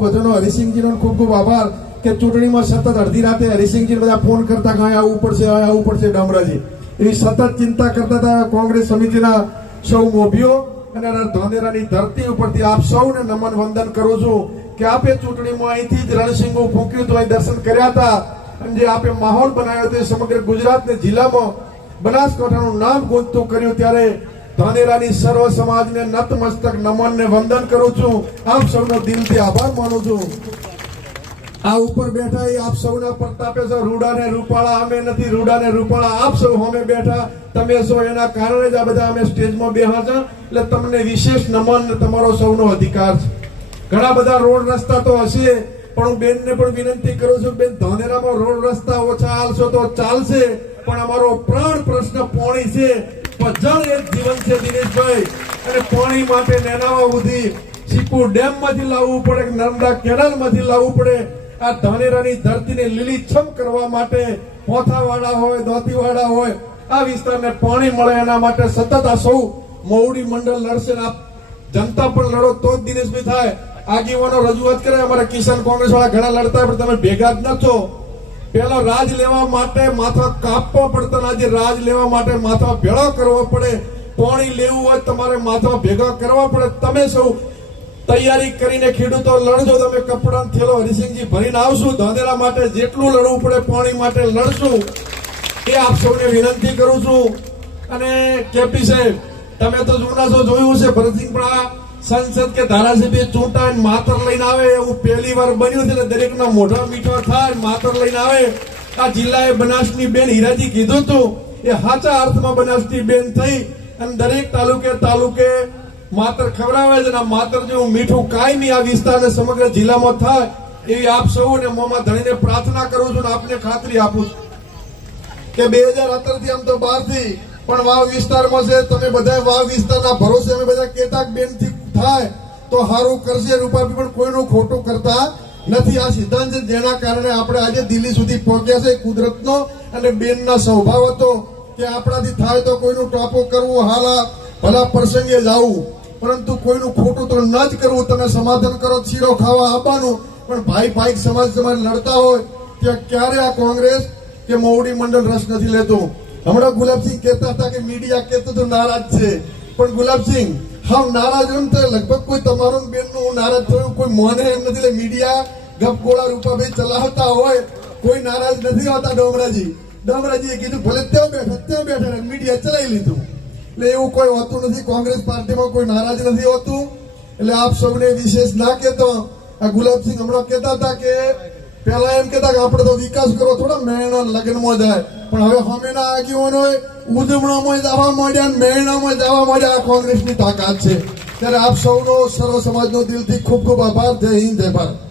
બધાનો હરિસિંહજીનો ખૂબ ખૂબ આભાર કે ચૂંટણીમાં સતત અડધી રાતે હરિસિંહજી બધા ફોન કરતા કે અહીંયા આવવું પડશે, અહીંયા આવવું પડશે ડામરાજી. એવી સતત ચિંતા કરતા હતા કોંગ્રેસ સમિતિના સૌ મોભીઓ. અને ધાનેરાની ધરતી ઉપરથી આપ સૌને નમન વંદન કરું છું કે આપે ચૂંટણીમાં અહીંથી જ રણસિંહો ફૂંક્યું હતું અહીં દર્શન કર્યા હતા. અને જે આપે માહોલ બનાવ્યો તે સમગ્ર ગુજરાતને જિલ્લામાં બનાસકાંઠાનું નામ ગુંજતું કર્યું ત્યારે ધાનેરાની સર્વ સમાજને નતમસ્તક નમન ને વંદન કરું છું. આપ સૌનો દિલથી આભાર માનું છું. આ ઉપર બેઠા એ આપ સૌના પ્રતાપે છો રૂડા ને રૂપાળા, અમે નથી રૂડા ને રૂપાળા, આપ સૌ અમે બેઠા. તમે છો એના કારણે જ આ બધા અમે સ્ટેજમાં બેહા છો. એટલે તમને વિશેષ નમન તમારો સૌનો અધિકાર છે. ઘણા બધા રોડ રસ્તા તો હશે, પણ હું બેનને પણ વિનંતી કરું છું, બેન, ધાનેરામાં રોડ રસ્તા ઓછા હાલશો તો ચાલશે, પણ અમારો પ્રાણ પ્રશ્ન પોણી છે. પણ જળ એક જીવન છે દિનેશભાઈ. અને પાણી માટે નેનાવા સુધી સીપુ ડેમમાંથી લાવવું પડે નર્મદા કેનાલમાંથી લાવવું પડે. આ ધાનેરાની ધરતીને લીલીછમ કરવા માટે પોથાવાળા હોય દોતીવાળા હોય, આ વિસ્તારને પાણી મળે એના માટે સતત આ સૌ મોવડી મંડળ લડશે જનતા પણ લડો તો જ દિનેશભાઈ થાય. આગેવાનો રજૂઆત કરે, અમારા કિસાન કોંગ્રેસ વાળા ઘણા લડતા પણ તમે ભેગા જ નથો પેલો રાજ લેવા માટે માથા કાપવા પડતા આજે રાજ લેવા માટે માથા ભેળો કરવો પડે. પાણી લેવું હોય તમારે માથા ભેગા કરવા પડે. તમે સૌ તૈયારી કરીને ખેડૂતો લડજો. તમે કપડાં થેલો હરિસિંહજી ભરીને આવશું. ધાંધેરા માટે જેટલું લડવું પડે પાણી માટે લડશું. એ આપ સૌને વિનંતી કરું છું. અને કેપી સાહેબ, તમે તો જૂના છો, જોયું છે ભરતસિંહ પણ સંસદ કે ધારાસભ્ય ચૂંટાય માતર લઈને આવે એવું પહેલી વાર બન્યું છે એટલે દરેકના મોઢા મીઠા થાય માતર લઈને આવે. આ જિલ્લાએ બનાસની બેન હીરાજી કીધું હતું, એ સાચા અર્થમાં બનાસની બેન થઈ અને દરેક તાલુકે તાલુકે માતર ખવડાવે છે ને આ માતર જેવું મીઠું કાયમી આ વિસ્તારને સમગ્ર જિલ્લામાં થાય, એવી આપ સૌને મોમાં ધણીને પ્રાર્થના કરું છું ને આપને ખાતરી આપું છું. કે બે હજારથી આમ તો બહારથી પણ વાવ વિસ્તારમાં છે, તમે બધા વાવ વિસ્તારના ભરોસે અમે બધા કેતા બેનથી થાય તો સારું કરશે રૂપાપી પણ કોઈનું ખોટું કરતા નથી. આ સિદ્ધાંત જેના કારણે આપણે આજે દિલ્હી સુધી પહોંચ્યા છે કુદરતનો. અને બેનના સ્વભાવ હતો કે આપણાથી થાય તો કોઈનું ટોપો કરવું, હાલા ભલા પ્રસંગે જવું પરંતુ કોઈનું ખોટું તો ન જ કરવું. તમે સમાધાન કરો, શીરો ખાવા આપવાનું. પણ ભાઈ ભાઈ સમાજ સમાજ લડતા હોય ત્યાં ક્યારે આ કોંગ્રેસ કે મોવડી મંડળ રસ નથી લેતું? હમણાં ગુલાબસિંહ કહેતા હતા કે મીડિયા કહેતું તો નારાજ છે. પણ ગુલાબસિંહ હા નારાજ એમ તો લગભગ કોઈ તમારું બેનનું નારાજ થયું, કોઈ મોને એમ નથી, એટલે મીડિયા ગપગોળા રૂપાભાઈ ચલાવતા હોય, કોઈ નારાજ નથી હોતા ડોમરાજી. ડોમરાજીએ કીધું, ભલે ત્યાં બેઠા ત્યાં બેઠા મીડિયા ચલાવી લીધું. એટલે એવું કોઈ હોતું નથી, કોંગ્રેસ પાર્ટીમાં કોઈ નારાજ નથી હોતું. એટલે આપ સૌને વિશેષ ના કહેતો, આ ગુલાબસિંહ હમણાં કહેતા હતા કે પેલા એમ કહેતા કે, આપણે તો વિકાસ કરો, થોડા મેળના લગ્નમાં જાય. પણ હવે હમેના આગેવાનો ઉજવણામાં દાવા માંડ્યા મેળામાં દાવા માંડ્યા આ કોંગ્રેસની તાકાત છે. ત્યારે આપ સૌનો સર્વ સમાજનો દિલથી ખૂબ ખૂબ આભાર. જય હિન્દ, જય ભારત.